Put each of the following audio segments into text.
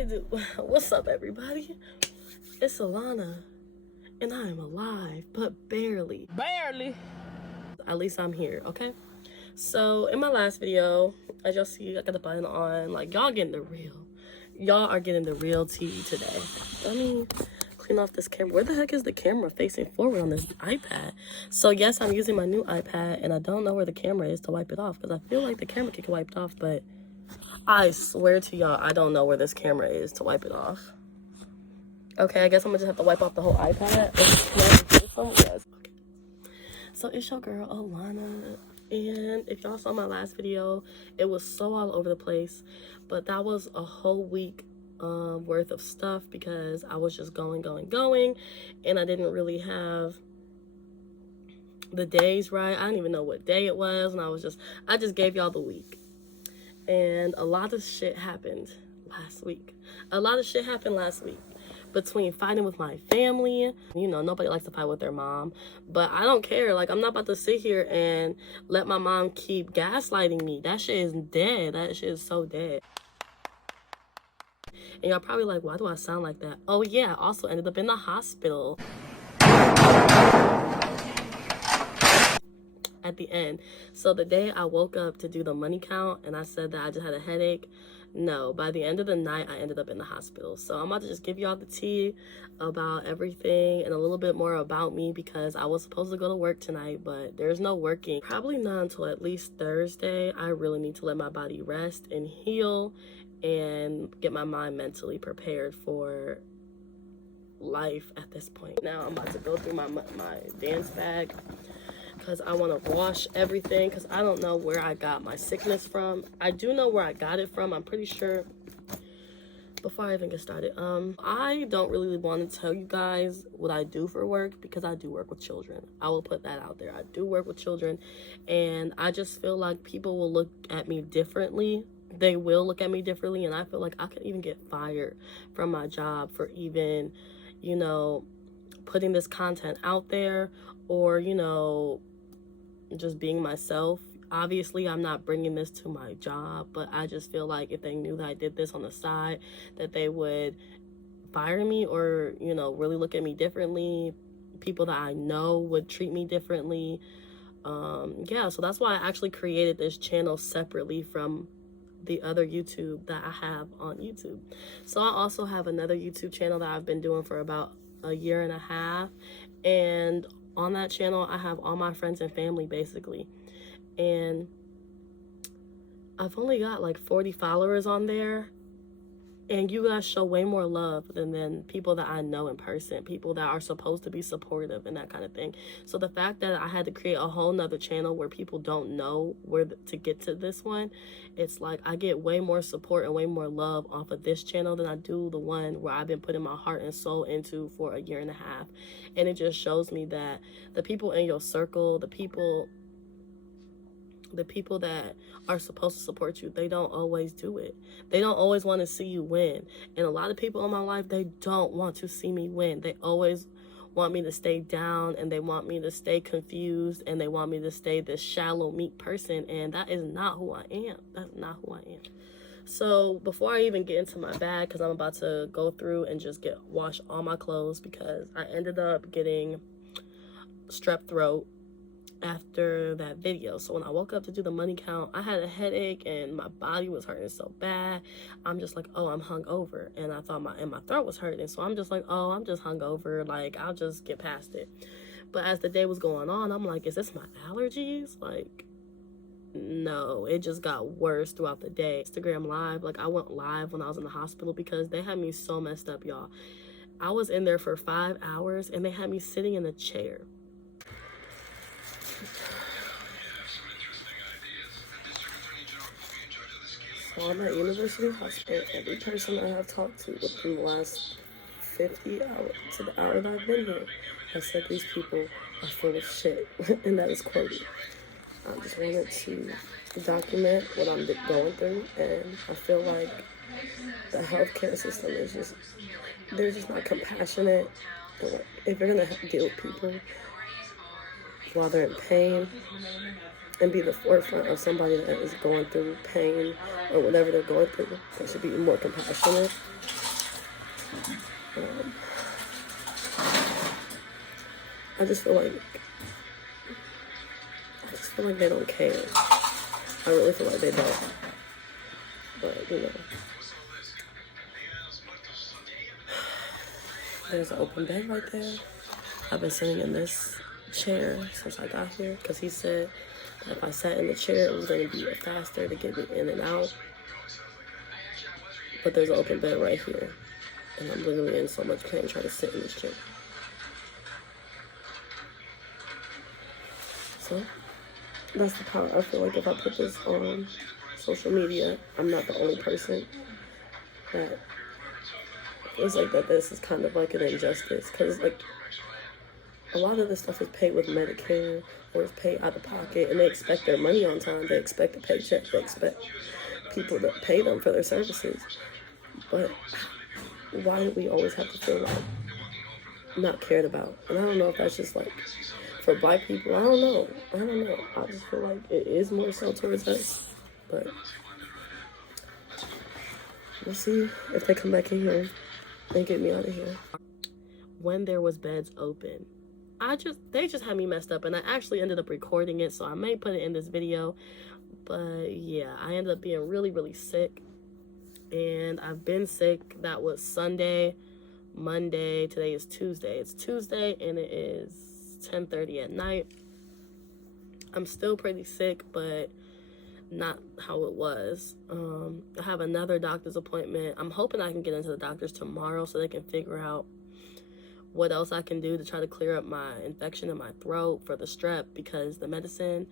it do? What's up, everybody? It's Alana, and I am alive, but barely. Barely. At least I'm here, okay? So, in my last video, as y'all see, I got the button on. Like, y'all getting the real. Y'all are getting the real tea today. Let me clean off this camera. Where the heck is the camera facing forward on this iPad? So, yes, I'm using my new iPad, and I don't know where the camera is to wipe it off, because I feel like the camera can get wiped off, but I swear to y'all, I don't know where this camera is to wipe it off. Okay, I guess I'm gonna just have to wipe off the whole iPad. Yes. Okay. So it's your girl Alana, and if y'all saw my last video, it was so all over the place, but that was a whole week worth of stuff because I was just going, and I didn't really have the days right. I didn't even know what day it was, and I just gave y'all the week. And a lot of shit happened last week. Between fighting with my family. You know, nobody likes to fight with their mom. But I don't care. Like, I'm not about to sit here and let my mom keep gaslighting me. That shit is dead. That shit is so dead. And y'all probably like, why do I sound like that? Oh, yeah. I also ended up in the hospital at the end. So the day I woke up to do the money count and I said that I just had a headache, no, by the end of the night I ended up in the hospital. So I'm about to just give y'all the tea about everything and a little bit more about me because I was supposed to go to work tonight, but there's no working. Probably not until at least Thursday. I really need to let my body rest and heal and get my mind mentally prepared for life at this point. Now I'm about to go through my dance bag because I want to wash everything because I don't know where I got my sickness from. I do know where I got it from. I'm pretty sure. Before I even get started, I don't really want to tell you guys what I do for work because I do work with children. I will put that out there. I do work with children, and I just feel like people will look at me differently. They will look at me differently, and I feel like I could even get fired from my job for even, you know, putting this content out there or, you know, just being myself. Obviously, I'm not bringing this to my job, but I just feel like if they knew that I did this on the side, that they would fire me or, you know, really look at me differently. People that I know would treat me differently. Yeah, so that's why I actually created this channel separately from the other YouTube that I have on YouTube. So I also have another YouTube channel that I've been doing for about a year and a half, and on that channel I have all my friends and family basically, and I've only got like 40 followers on there, and you guys show way more love than people that I know in person, people that are supposed to be supportive and that kind of thing. So the fact that I had to create a whole nother channel where people don't know where to get to this one, it's like I get way more support and way more love off of this channel than I do the one where I've been putting my heart and soul into for a year and a half. And it just shows me that the people in your circle, the people that are supposed to support you, they don't always do it. They don't always want to see you win. And a lot of people in my life, they don't want to see me win. They always want me to stay down, and they want me to stay confused, and they want me to stay this shallow, meek person, and that is not who I am. That's not who I am. So before I even get into my bag, because I'm about to go through and just wash all my clothes because I ended up getting strep throat after that video. So when I woke up to do the money count, I had a headache and my body was hurting so bad. I'm just like, oh, I'm hungover, and I thought my throat was hurting. So I'm just like, oh, I'm just hungover. Like, I'll just get past it. But as the day was going on, I'm like, is this my allergies? Like, no, it just got worse throughout the day. Instagram live, like I went live when I was in the hospital because they had me so messed up, y'all. I was in there for 5 hours and they had me sitting in a chair. So I'm at University Hospital. Every person I have talked to within the last 50 hours to the hour that I've been here has said these people are full of shit, and that is quoted. I just wanted to document what I'm going through, and I feel like the healthcare system is just, they're just not compassionate. If you're gonna deal with people while they're in pain, and be the forefront of somebody that is going through pain or whatever they're going through. They should be more compassionate. I just feel like they don't care. I really feel like they don't. But, you know. There's an open bed right there. I've been sitting in this chair since I got here because he said that if I sat in the chair, it was going to be faster to get me in and out. But there's an open bed right here. And I'm literally in so much pain trying to sit in this chair. So, that's the power. I feel like if I put this on social media, I'm not the only person that feels like that this is kind of like an injustice. Because, like, a lot of this stuff is paid with Medicare or is paid out of pocket, and they expect their money on time. They expect a paycheck. They expect people to pay them for their services. But why do we always have to feel like not cared about? And I don't know if that's just like for Black people. I don't know. I just feel like it is more so towards us. But we'll see if they come back in here and get me out of here. When there was beds open, they just had me messed up, and I actually ended up recording it, so I may put it in this video. But yeah, I ended up being really, really sick, and I've been sick. That was Sunday, Monday, today is Tuesday. It's Tuesday, and it is 10:30 at night. I'm still pretty sick, but not how it was. I have another doctor's appointment. I'm hoping I can get into the doctor's tomorrow so they can figure out what else I can do to try to clear up my infection in my throat for the strep, because the medicine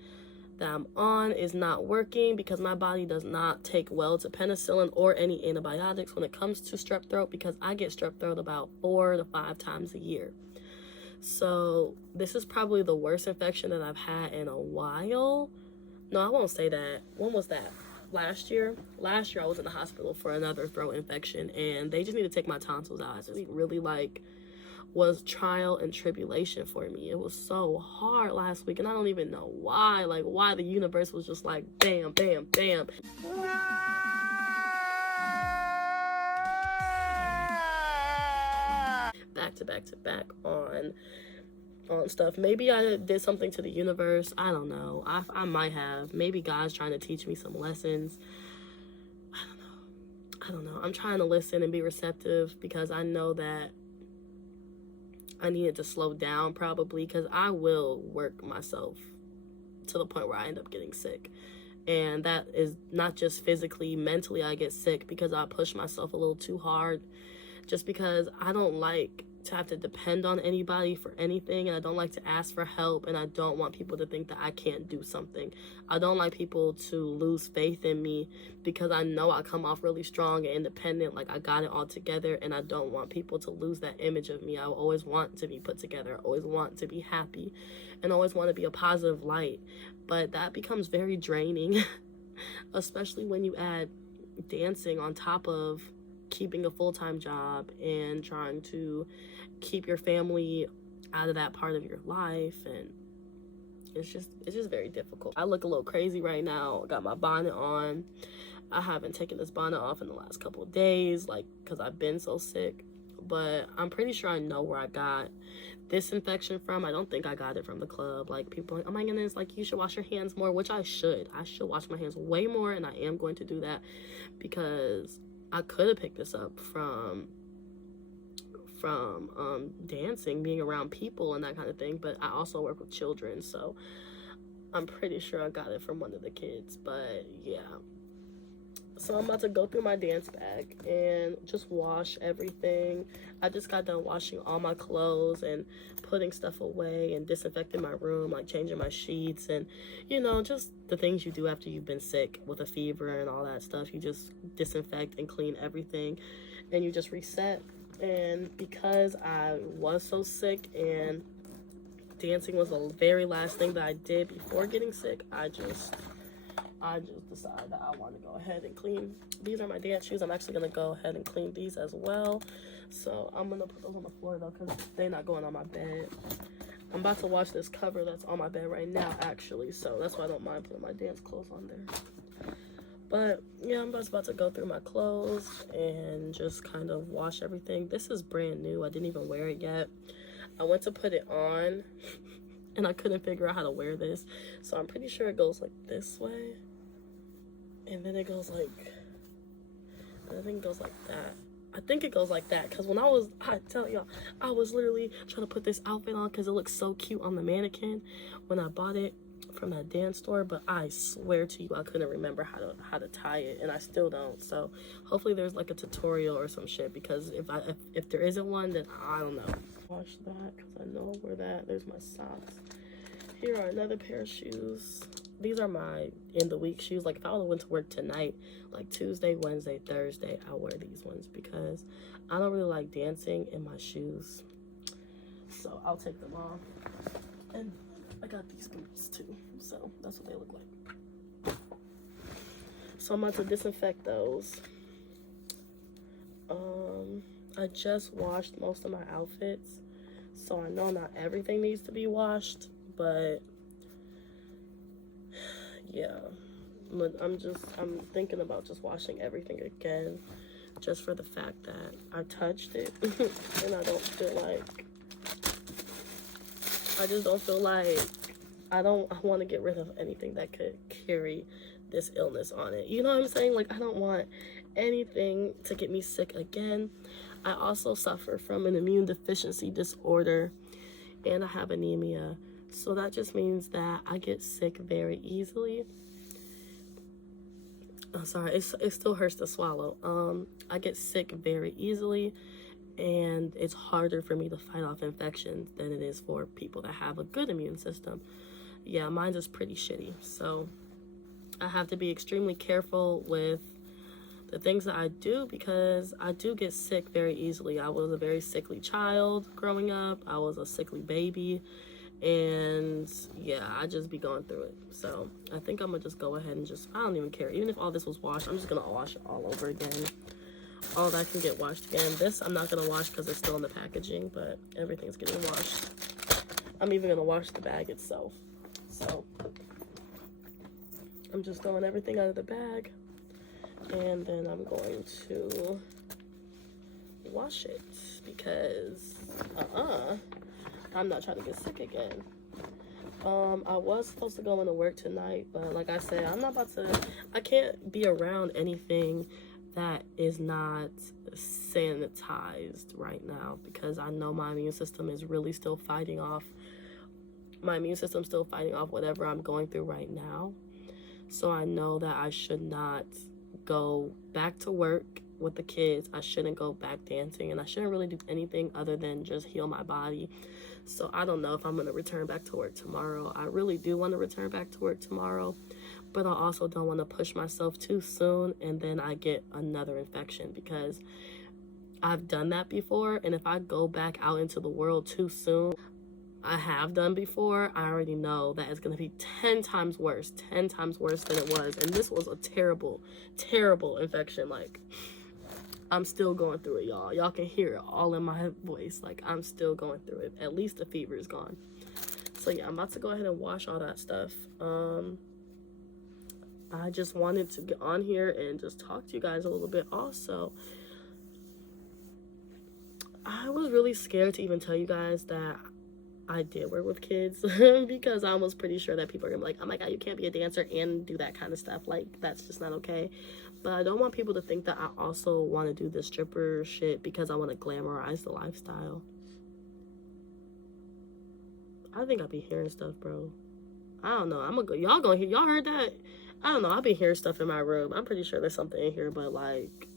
that I'm on is not working because my body does not take well to penicillin or any antibiotics when it comes to strep throat, because I get strep throat about 4 to 5 times a year. So this is probably the worst infection that I've had in a while. No, I won't say that. When was that? Last year I was in the hospital for another throat infection, and they just need to take my tonsils out. It really was trial and tribulation for me. It was so hard last week, and I don't even know why. Like, why the universe was just like bam, bam, bam. Back to back to back on stuff. Maybe I did something to the universe. I don't know. I might have. Maybe God's trying to teach me some lessons. I don't know. I'm trying to listen and be receptive, because I know that I needed to slow down probably, because I will work myself to the point where I end up getting sick. And that is not just physically, mentally I get sick because I push myself a little too hard, just because I don't like to have to depend on anybody for anything, and I don't like to ask for help, and I don't want people to think that I can't do something. I don't like people to lose faith in me, because I know I come off really strong and independent, like I got it all together, and I don't want people to lose that image of me. I always want to be put together. I always want to be happy, and always want to be a positive light. But that becomes very draining, especially when you add dancing on top of keeping a full-time job and trying to keep your family out of that part of your life. And it's just very difficult. I look a little crazy right now. Got my bonnet on. I haven't taken this bonnet off in the last couple of days, like, because I've been so sick. But I'm pretty sure I know where I got this infection from. I don't think I got it from the club. Like, people are like, oh my goodness, like, you should wash your hands more, which I should wash my hands way more, and I am going to do that, because I could have picked this up from dancing, being around people and that kind of thing. But I also work with children, so I'm pretty sure I got it from one of the kids. But yeah, so I'm about to go through my dance bag and just wash everything. I just got done washing all my clothes and putting stuff away and disinfecting my room, like changing my sheets, and, you know, just the things you do after you've been sick with a fever and all that stuff. You just disinfect and clean everything, and you just reset. And because I was so sick and dancing was the very last thing that I did before getting sick, I just decided that I want to go ahead and clean. These are my dance shoes. I'm actually going to go ahead and clean these as well. So I'm going to put those on the floor, though, because they're not going on my bed. I'm about to watch this cover that's on my bed right now, actually, so that's why I don't mind putting my dance clothes on there. But yeah, I'm just about to go through my clothes and just kind of wash everything. This is brand new. I didn't even wear it yet. I went to put it on and I couldn't figure out how to wear this, so I'm pretty sure it goes like this way, and then it goes like, I think it goes like that. I think it goes like that, because when I tell y'all, I was literally trying to put this outfit on because it looks so cute on the mannequin when I bought it from that dance store, but I swear to you, I couldn't remember how to tie it, and I still don't. So hopefully there's like a tutorial or some shit, because if there isn't one, then I don't know. Wash that, because I know where that, there's my socks. Here are another pair of shoes. These are my in the week shoes. Like if I would have went to work tonight, like Tuesday, Wednesday, Thursday, I wear these ones because I don't really like dancing in my shoes. So I'll take them off. And I got these boots too, so that's what they look like. So I'm about to disinfect those. I just washed most of my outfits, so I know not everything needs to be washed, but yeah, I'm thinking about just washing everything again, just for the fact that I touched it and I just don't feel like I want to get rid of anything that could carry this illness on it. You know what I'm saying? Like, I don't want anything to get me sick again. I also suffer from an immune deficiency disorder, and I have anemia. So that just means that I get sick very easily. I'm sorry, it still hurts to swallow. I get sick very easily, and it's harder for me to fight off infections than it is for people that have a good immune system. Yeah, mine is pretty shitty. So I have to be extremely careful with the things that I do, because I do get sick very easily. I was a very sickly child growing up. I was a sickly baby. And yeah, I just be going through it. So I think I'm gonna just go ahead and I don't even care. Even if all this was washed, I'm just gonna wash it all over again. All that can get washed again. This I'm not gonna wash because it's still in the packaging, but everything's getting washed. I'm even gonna wash the bag itself. So I'm just throwing everything out of the bag, and then I'm going to wash it because I'm not trying to get sick again. I was supposed to go into work tonight, but like I said, I can't be around anything that is not sanitized right now, because I know my immune system is really still fighting off whatever I'm going through right now. So I know that I should not go back to work with the kids. I shouldn't go back dancing, and I shouldn't really do anything other than just heal my body. So I don't know if I'm going to return back to work tomorrow. I really do want to return back to work tomorrow, but I also don't want to push myself too soon and then I get another infection, because I've done that before. And if I go back out into the world too soon, I have done before, I already know that it's going to be 10 times worse than it was. And this was a terrible, terrible infection. Like, I'm still going through it, y'all. Y'all can hear it all in my voice. Like, I'm still going through it. At least the fever is gone. So yeah, I'm about to go ahead and wash all that stuff. I just wanted to get on here and just talk to you guys a little bit also. I was really scared to even tell you guys that I did work with kids because I was pretty sure that people are gonna be like, oh my god, you can't be a dancer and do that kind of stuff. Like, that's just not okay. But I don't want people to think that I also want to do the stripper shit because I want to glamorize the lifestyle. I think I'll be hearing stuff, bro. I don't know. Y'all gonna hear, y'all heard that? I don't know. I'll be hearing stuff in my room. I'm pretty sure there's something in here, but like,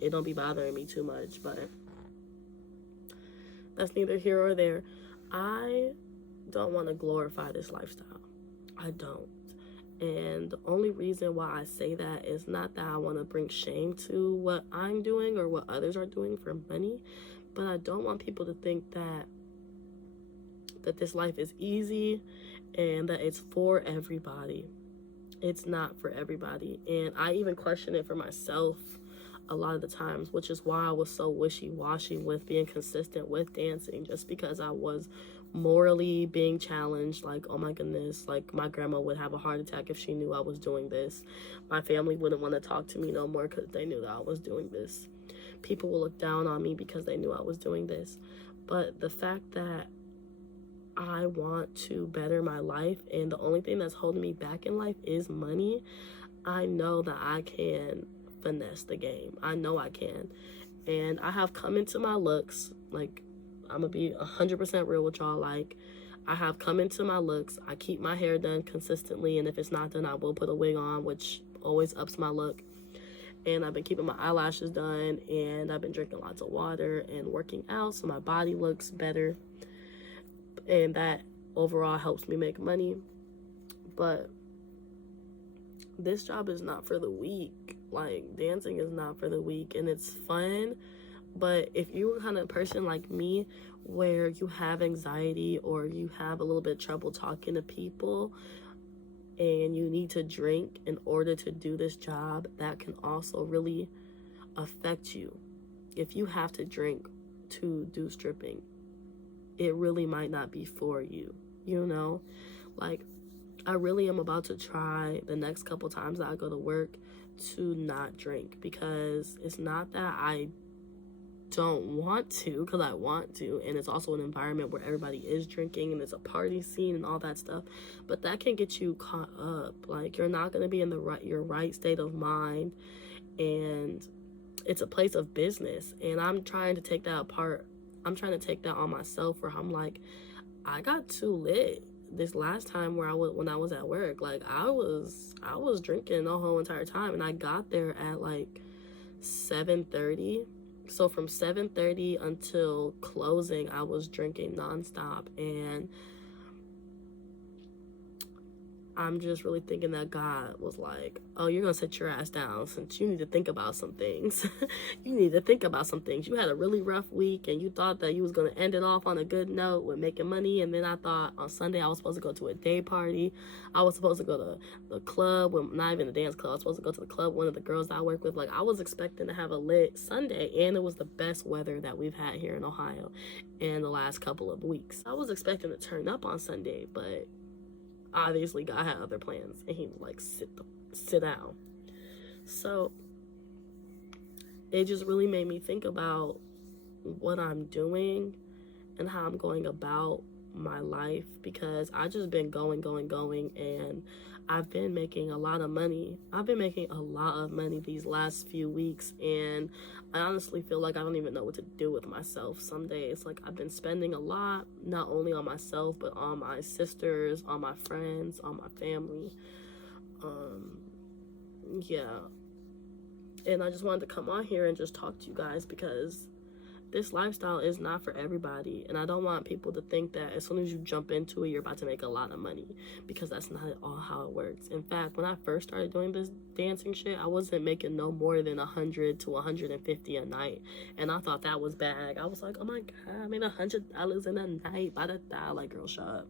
it don't be bothering me too much. But that's neither here or there. I don't want to glorify this lifestyle. I don't. And the only reason why I say that is not that I want to bring shame to what I'm doing or what others are doing for money, but I don't want people to think that this life is easy and that it's for everybody. It's not for everybody. And I even question it for myself a lot of the times, which is why I was so wishy-washy with being consistent with dancing, just because I was morally being challenged. Like, oh my goodness, like my grandma would have a heart attack if she knew I was doing this. My family wouldn't want to talk to me no more because they knew that I was doing this. People will look down on me because they knew I was doing this. But the fact that I want to better my life, and the only thing that's holding me back in life is money, I know that I can finesse the game. I know I can. And I have come into my looks, like, I'm gonna be 100% real with y'all. Like, I have come into my looks. I keep my hair done consistently, and if it's not done, I will put a wig on, which always ups my look. And I've been keeping my eyelashes done, and I've been drinking lots of water and working out so my body looks better, and that overall helps me make money. But this job is not for the weak. Like, dancing is not for the weak, and it's fun. But if you're kind of person like me where you have anxiety or you have a little bit of trouble talking to people and you need to drink in order to do this job, that can also really affect you. If you have to drink to do stripping, it really might not be for you, you know? Like, I really am about to try the next couple times that I go to work to not drink, because it's not that I don't want to, because I want to, and it's also an environment where everybody is drinking and it's a party scene and all that stuff, but that can get you caught up. Like, you're not going to be in your right state of mind, and it's a place of business, and I'm trying to take that apart. I'm trying to take that on myself, where I'm like, I got too lit this last time when I was at work. Like, I was drinking the whole entire time, and I got there at like 7:30. So from 7:30 until closing, I was drinking nonstop, and I'm just really thinking that God was like, oh, you're going to sit your ass down since you need to think about some things. You need to think about some things. You had a really rough week, and you thought that you was going to end it off on a good note with making money. And then I thought on Sunday I was supposed to go to a day party. I was supposed to go to the club, well, not even a dance club. I was supposed to go to the club, one of the girls that I work with. Like, I was expecting to have a lit Sunday, and it was the best weather that we've had here in Ohio in the last couple of weeks. I was expecting to turn up on Sunday, but obviously God had other plans, and he was like, sit down. So it just really made me think about what I'm doing and how I'm going about my life, because I just been going, and I've been making a lot of money. I've been making a lot of money these last few weeks, and I honestly feel like I don't even know what to do with myself some days. Like, I've been spending a lot, not only on myself, but on my sisters, on my friends, on my family. Yeah. And I just wanted to come on here and just talk to you guys, because this lifestyle is not for everybody, and I don't want people to think that as soon as you jump into it, you're about to make a lot of money, because that's not at all how it works. In fact, when I first started doing this dancing shit, I wasn't making no more than 100 to 150 a night, and I thought that was bad. I was like, oh my God, I made $100 in a night. By the time, like, girl, shut up.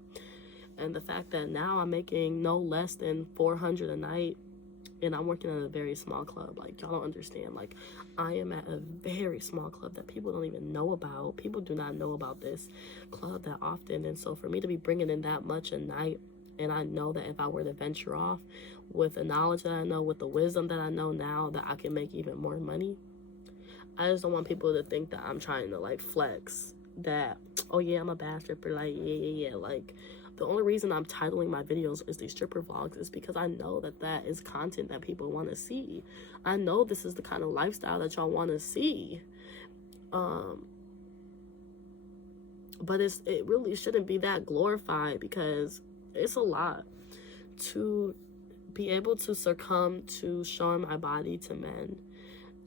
And the fact that now I'm making no less than 400 a night, and I'm working at a very small club. Like, y'all don't understand. Like, I am at a very small club that people don't even know about. People do not know about this club that often. And so for me to be bringing in that much a night, and I know that if I were to venture off with the knowledge that I know, with the wisdom that I know now, that I can make even more money. I just don't want people to think that I'm trying to, like, flex that, oh yeah, I'm a bad stripper. Like, yeah. Like, the only reason I'm titling my videos is these stripper vlogs is because I know that that is content that people want to see. I know this is the kind of lifestyle that y'all want to see. But it really shouldn't be that glorified, because it's a lot to be able to succumb to showing my body to men,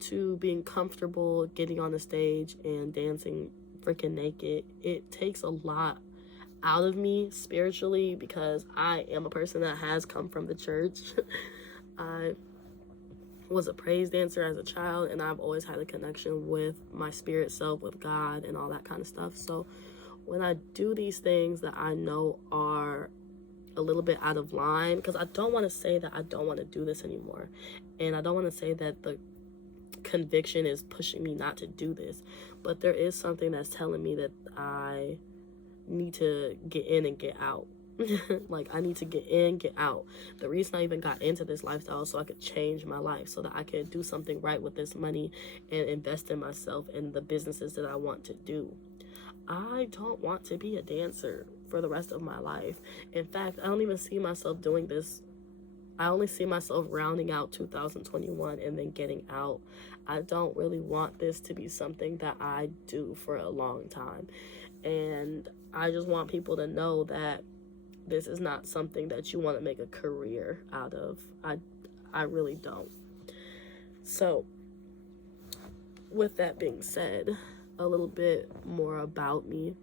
to being comfortable getting on the stage and dancing freaking naked. It takes a lot out of me spiritually, because I am a person that has come from the church. I was a praise dancer as a child, and I've always had a connection with my spirit self, with God, and all that kind of stuff. So when I do these things that I know are a little bit out of line, because I don't want to say that I don't want to do this anymore, and I don't want to say that the conviction is pushing me not to do this, but there is something that's telling me that I need to get in and get out. Like, I need to get in, get out. The reason I even got into this lifestyle is so I could change my life, so that I could do something right with this money and invest in myself and the businesses that I want to do. I don't want to be a dancer for the rest of my life. In fact, I don't even see myself doing this. I only see myself rounding out 2021 and then getting out. I don't really want this to be something that I do for a long time. And I just want people to know that this is not something that you want to make a career out of. I really don't. So, with that being said, a little bit more about me.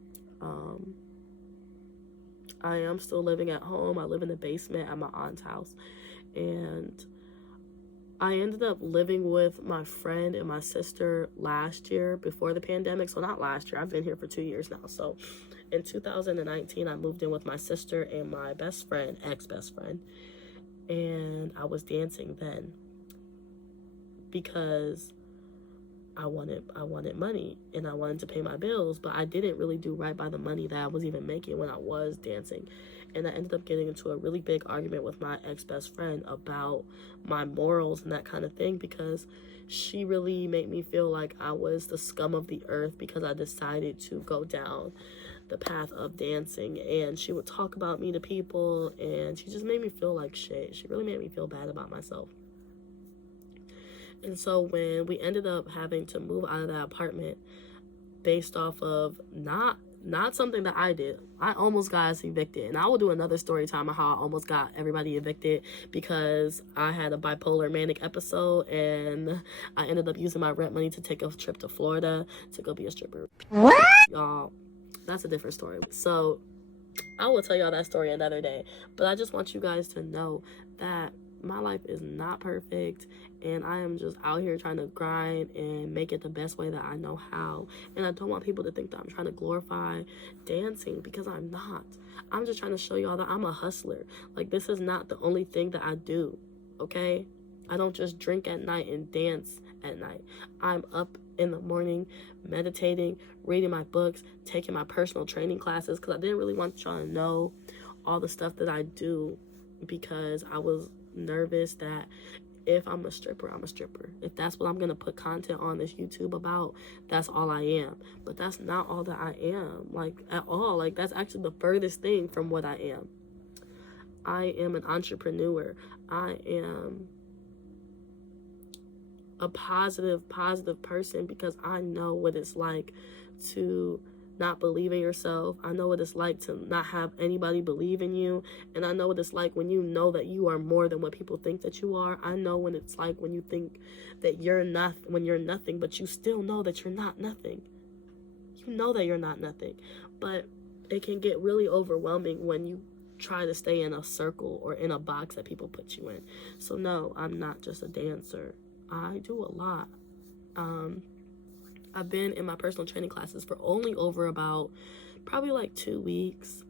I am still living at home. I live in the basement at my aunt's house. And I ended up living with my friend and my sister last year before the pandemic. So not last year. I've been here for 2 years now. So in 2019, I moved in with my sister and my best friend, ex-best friend. And I was dancing then because I wanted money and I wanted to pay my bills, but I didn't really do right by the money that I was even making when I was dancing. And I ended up getting into a really big argument with my ex-best friend about my morals and that kind of thing, because she really made me feel like I was the scum of the earth because I decided to go down the path of dancing. And she would talk about me to people, and she just made me feel like shit. She really made me feel bad about myself. And so when we ended up having to move out of that apartment based off of not something that I did, I almost got us evicted. And I will do another story time of how I almost got everybody evicted because I had a bipolar manic episode and I ended up using my rent money to take a trip to Florida to go be a stripper. What? Y'all, that's a different story. So I will tell y'all that story another day. But I just want you guys to know that my life is not perfect, and I am just out here trying to grind and make it the best way that I know how. And I don't want people to think that I'm trying to glorify dancing, because I'm not. I'm just trying to show y'all that I'm a hustler. Like, this is not the only thing that I do, okay? I don't just drink at night and dance at night. I'm up in the morning meditating, reading my books, taking my personal training classes, because I didn't really want y'all to know all the stuff that I do, because I was nervous that if I'm a stripper, I'm a stripper. If that's what I'm gonna put content on this YouTube about, that's all I am. But that's not all that I am, like, at all. Like, that's actually the furthest thing from what I am. I am an entrepreneur. I am a positive person, because I know what it's like to not believe in yourself. I know what it's like to not have anybody believe in you. And I know what it's like when you know that you are more than what people think that you are. I know when it's like when you think that you're nothing, but you still know that you're not nothing. You know that you're not nothing. But it can get really overwhelming when you try to stay in a circle or in a box that people put you in. So no, I'm not just a dancer. I do a lot. I've been in my personal training classes for only over about probably like 2 weeks.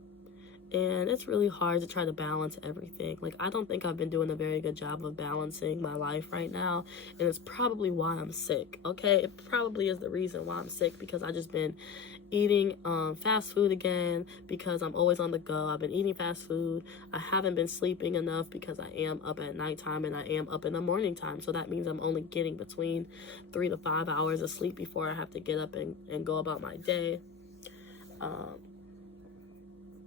And it's really hard to try to balance everything. Like, I don't think I've been doing a very good job of balancing my life right now. And it's probably why I'm sick, okay? It probably is the reason why I'm sick, because I just been eating fast food again, because I'm always on the go. I've been eating fast food. I haven't been sleeping enough because I am up at nighttime and I am up in the morning time. So that means I'm only getting between 3 to 5 hours of sleep before I have to get up and go about my day.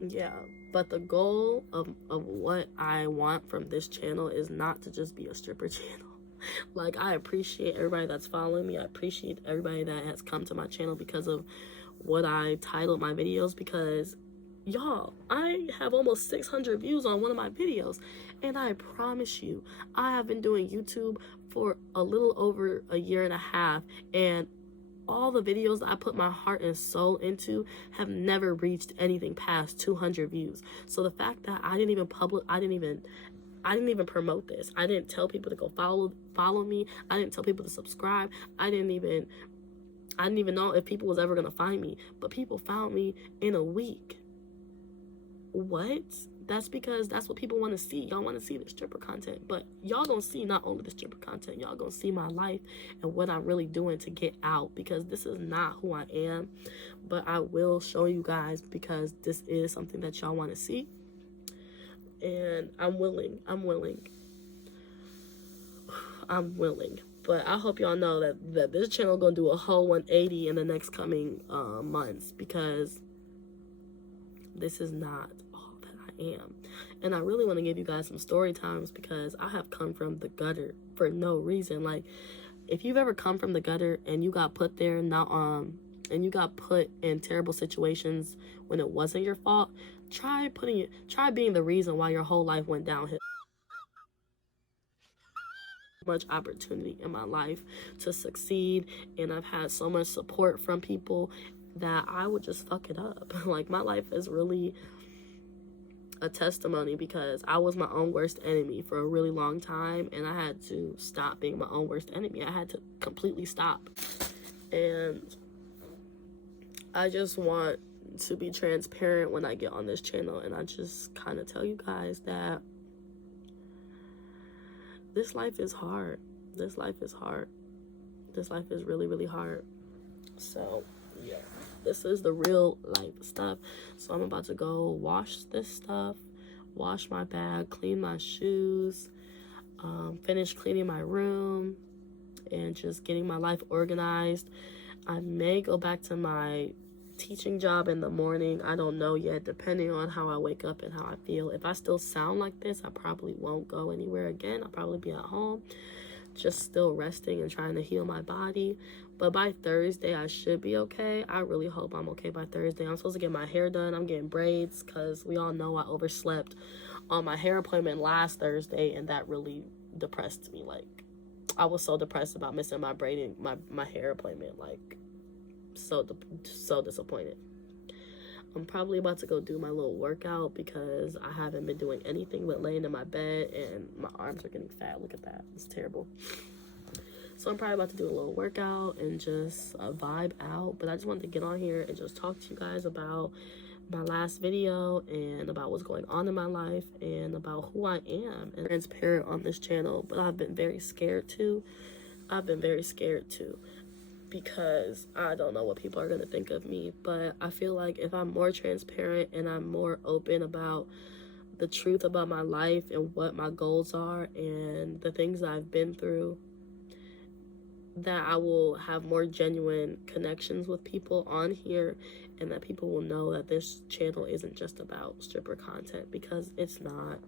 Yeah, but the goal of what I want from this channel is not to just be a stripper channel. Like, I appreciate everybody that's following me. I appreciate everybody that has come to my channel because of what I titled my videos, because y'all, I have almost 600 views on one of my videos, and I promise you, I have been doing YouTube for a little over a year and a half, and all the videos that I put my heart and soul into have never reached anything past 200 views. So the fact that I didn't even promote this. I didn't tell people to go follow me. I didn't tell people to subscribe. I didn't even know if people was ever gonna find me. But people found me in a week. What? that's because that's what people want to see. Y'all want to see the stripper content, but y'all gonna see not only the stripper content, y'all gonna see my life and what I'm really doing to get out, because this is not who I am. But I will show you guys, because this is something that y'all want to see, and I'm willing. But I hope y'all know that this channel gonna do a whole 180 in the next coming months, because this is not all that I am. And I really want to give you guys some story times, because I have come from the gutter for no reason. Like, if you've ever come from the gutter and you got put there and you got put in terrible situations when it wasn't your fault, try being the reason why your whole life went downhill. Much opportunity in my life to succeed, and I've had so much support from people that I would just fuck it up. Like, my life is really a testimony, because I was my own worst enemy for a really long time, and I had to stop being my own worst enemy. I had to completely stop. And I just want to be transparent when I get on this channel, and I just kind of tell you guys that this life is hard. This life is really, really hard. So, yeah, this is the real life stuff. So I'm about to go wash this stuff, wash my bag, clean my shoes, finish cleaning my room, and just getting my life organized. I may go back to my teaching job in the morning. I don't know yet, depending on how I wake up and how I feel. If I still sound like this, I probably won't go anywhere again. I'll probably be at home, just still resting and trying to heal my body. But by Thursday, I should be okay. I really hope I'm okay by Thursday. I'm supposed to get my hair done. I'm getting braids, because we all know I overslept on my hair appointment last Thursday, and that really depressed me. Like, I was so depressed about missing my my hair appointment. Like, so disappointed. I'm probably about to go do my little workout, because I haven't been doing anything but laying in my bed, and my arms are getting fat. Look at that. It's terrible. So I'm probably about to do a little workout and just vibe out. But I just wanted to get on here and just talk to you guys about my last video, and about what's going on in my life, and about who I am, and transparent on this channel. But I've been very scared too. Because I don't know what people are going to think of me. But I feel like if I'm more transparent and I'm more open about the truth about my life and what my goals are and the things that I've been through, that I will have more genuine connections with people on here, and that people will know that this channel isn't just about stripper content, because it's not.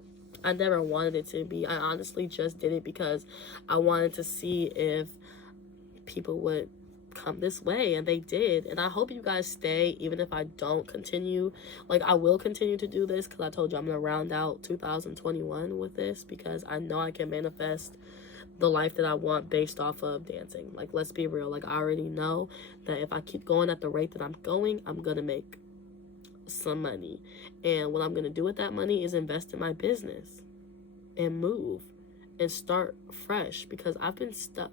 I never wanted it to be. I honestly just did it because I wanted to see if people would come this way, and they did. And I hope you guys stay, even if I don't continue. Like, I will continue to do this, because I told you I'm gonna round out 2021 with this, because I know I can manifest the life that I want based off of dancing. Like, let's be real. Like, I already know that if I keep going at the rate that I'm going, I'm gonna make some money, and what I'm gonna do with that money is invest in my business and move and start fresh, because I've been stuck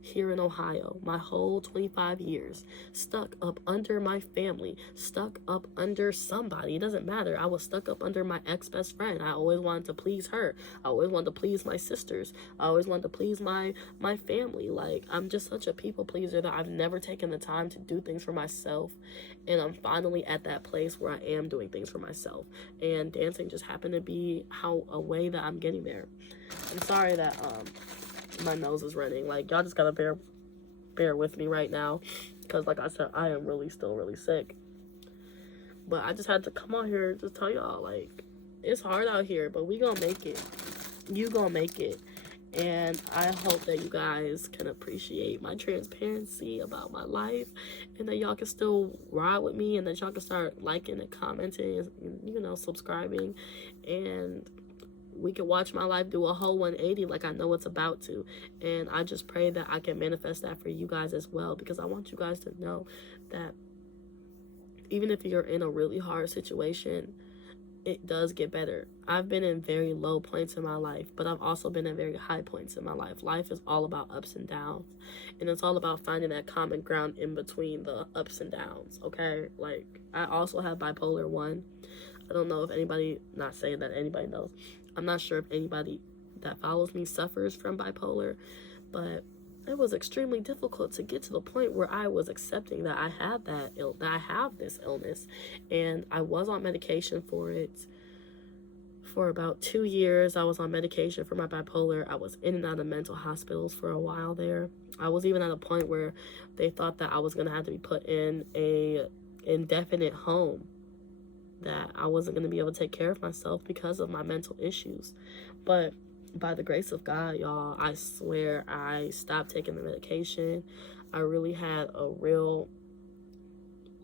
here in Ohio my whole 25 years, stuck up under my family, stuck up under somebody. It doesn't matter. I was stuck up under my ex-best friend. I always wanted to please her. I always wanted to please my sisters. I always wanted to please my family. Like, I'm just such a people pleaser that I've never taken the time to do things for myself, and I'm finally at that place where I am doing things for myself, and dancing just happened to be a way that I'm getting there. I'm sorry that my nose is running. Like, y'all just gotta bear with me right now, because like I said, I am still really sick. But I just had to come on here and just tell y'all, like, it's hard out here, but we gonna make it. You gonna make it. And I hope that you guys can appreciate my transparency about my life, and that y'all can still ride with me, and that y'all can start liking and commenting and, you know, subscribing, and we can watch my life do a whole 180 like I know it's about to. And I just pray that I can manifest that for you guys as well, because I want you guys to know that even if you're in a really hard situation, it does get better. I've been in very low points in my life, but I've also been in very high points in my life. Life is all about ups and downs, and it's all about finding that common ground in between the ups and downs, okay? Like, I also have bipolar 1. I don't know if anybody, not saying that anybody knows, I'm not sure if anybody that follows me suffers from bipolar, but it was extremely difficult to get to the point where I was accepting that I had that I have this illness. And I was on medication for it for about 2 years. I was on medication for my bipolar. I was in and out of mental hospitals for a while there. I was even at a point where they thought that I was going to have to be put in a indefinite home, that I wasn't going to be able to take care of myself because of my mental issues. But by the grace of God, y'all, I swear I stopped taking the medication. I really had a real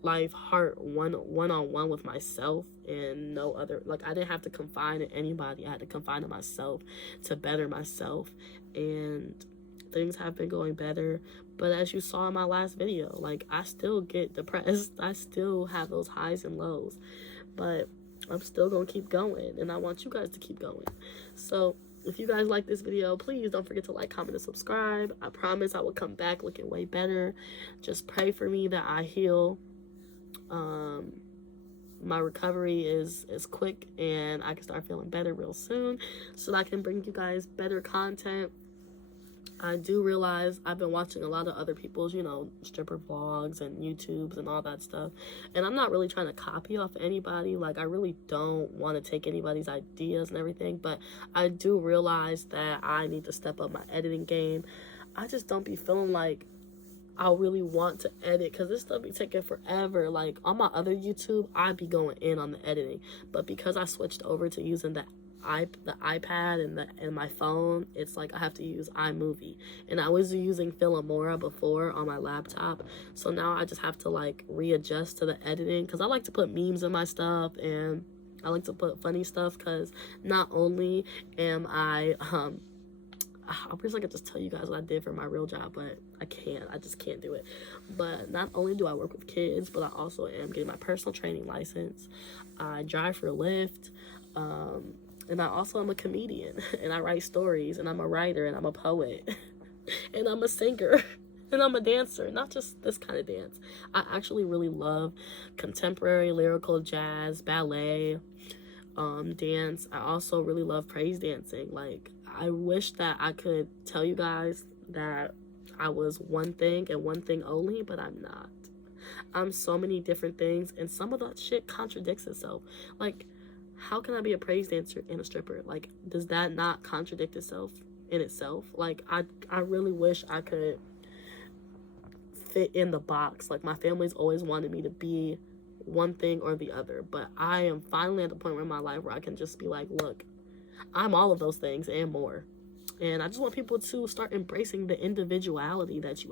life heart one-on-one with myself and no other. Like, I didn't have to confide in anybody. I had to confide in myself to better myself, and things have been going better. But as you saw in my last video, like, I still get depressed. I still have those highs and lows, but I'm still gonna keep going, and I want you guys to keep going. So if you guys like this video, please don't forget to like, comment, and subscribe. I promise I will come back looking way better. Just pray for me that I heal. My recovery is quick, and I can start feeling better real soon, so that I can bring you guys better content. I do realize I've been watching a lot of other people's, stripper vlogs and YouTubes and all that stuff. And I'm not really trying to copy off anybody. Like, I really don't want to take anybody's ideas and everything. But I do realize that I need to step up my editing game. I just don't be feeling like I really want to edit, because this stuff be taking forever. Like, on my other YouTube, I'd be going in on the editing. But because I switched over to using the iPad and my phone, it's like I have to use iMovie, and I was using Filmora before on my laptop, so now I just have to like readjust to the editing, because I like to put memes in my stuff, and I like to put funny stuff, because not only am I wish I could just tell you guys what I did for my real job, but I just can't do it. But not only do I work with kids, but I also am getting my personal training license. I drive for Lyft, and I also am a comedian, and I write stories, and I'm a writer, and I'm a poet, and I'm a singer, and I'm a dancer. Not just this kind of dance. I actually really love contemporary, lyrical, jazz, ballet, dance. I also really love praise dancing. Like, I wish that I could tell you guys that I was one thing and one thing only, but I'm not. I'm so many different things, and some of that shit contradicts itself. Like, how can I be a praise dancer and a stripper? Like, does that not contradict itself in itself? Like, I really wish I could fit in the box. Like, my family's always wanted me to be one thing or the other, but I am finally at the point in my life where I can just be like, look, I'm all of those things and more. And I just want people to start embracing the individuality that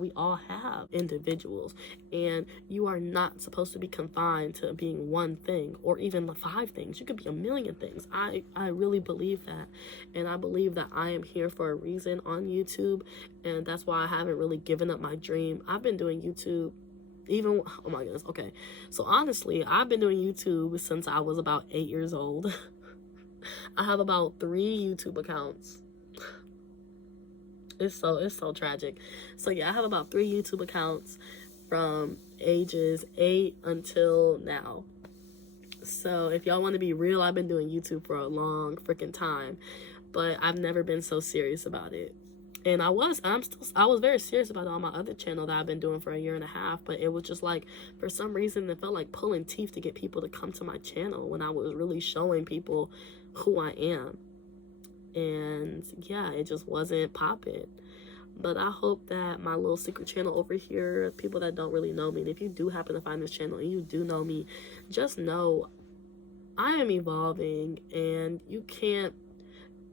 we all have, individuals. And you are not supposed to be confined to being one thing or even the 5 things. You could be a million things. I really believe that. And I believe that I am here for a reason on YouTube. And that's why I haven't really given up my dream. I've been doing YouTube oh my goodness, okay. So honestly, I've been doing YouTube since I was about 8 years old. I have about 3 YouTube accounts. It's so tragic. So yeah, I have about 3 YouTube accounts from ages 8 until now. So if y'all want to be real, I've been doing YouTube for a long freaking time, but I've never been so serious about it. And I was very serious about it on my other channel that I've been doing for a 1.5 years, but it was just like, for some reason, it felt like pulling teeth to get people to come to my channel when I was really showing people who I am. And yeah, it just wasn't popping. But I hope that my little secret channel over here, people that don't really know me, and if you do happen to find this channel and you do know me, just know I am evolving, and you can't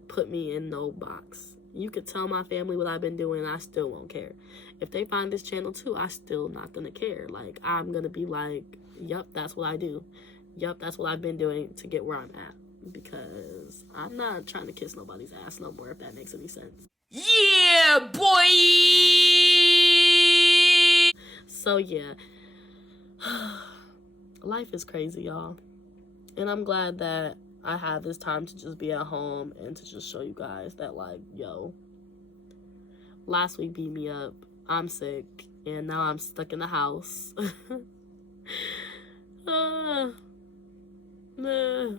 put me in no box. You could tell my family what I've been doing, and I still won't care. If they find this channel too, I still not gonna care. Like, I'm gonna be like, yep, that's what I do. Yep, that's what I've been doing to get where I'm at. Because I'm not trying to kiss nobody's ass no more, if that makes any sense. Yeah, boy! So yeah, life is crazy, y'all. And I'm glad that I have this time to just be at home and to just show you guys that, like, yo, last week beat me up. I'm sick, and now I'm stuck in the house. Nah.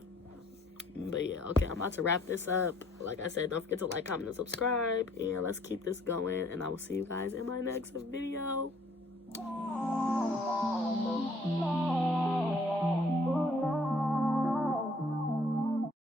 But yeah, okay, I'm about to wrap this up. Like I said, don't forget to like, comment, and subscribe. And let's keep this going. And I will see you guys in my next video.